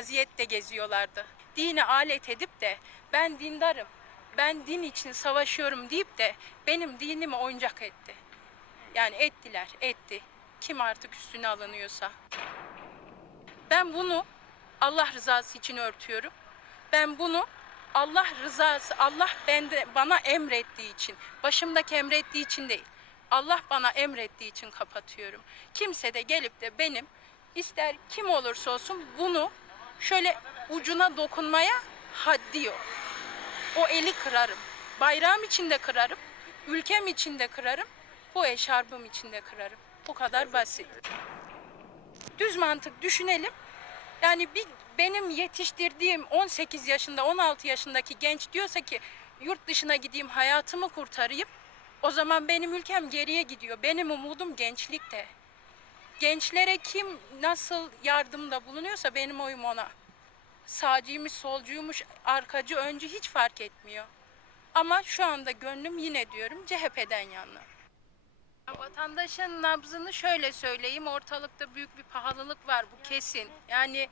vaziyette geziyorlardı. Dini alet edip de ben dindarım, ben din için savaşıyorum deyip de benim dinimi oyuncak etti. Yani ettiler, etti. Kim artık üstüne alınıyorsa. Ben bunu Allah rızası için örtüyorum. Ben bunu Allah rızası, Allah bende bana emrettiği için, başımdaki emrettiği için değil. Allah bana emrettiği için kapatıyorum. Kimse de gelip de benim ister kim olursa olsun bunu şöyle ucuna dokunmaya haddi yok. O eli kırarım. Bayrağım için de kırarım. Ülkem için de kırarım. Bu eşarbım için de kırarım. Bu kadar basit. Düz mantık düşünelim. Yani bir benim yetiştirdiğim 18 yaşında 16 yaşındaki genç diyorsa ki yurt dışına gideyim hayatımı kurtarayım. O zaman benim ülkem geriye gidiyor. Benim umudum gençlikte. Gençlere kim nasıl yardımda bulunuyorsa benim oyum ona. Sağcıymış, solcuymuş, arkacı, öncü hiç fark etmiyor. Ama şu anda gönlüm yine diyorum CHP'den yana. Vatandaşın nabzını şöyle söyleyeyim. Ortalıkta büyük bir pahalılık var bu kesin. Yani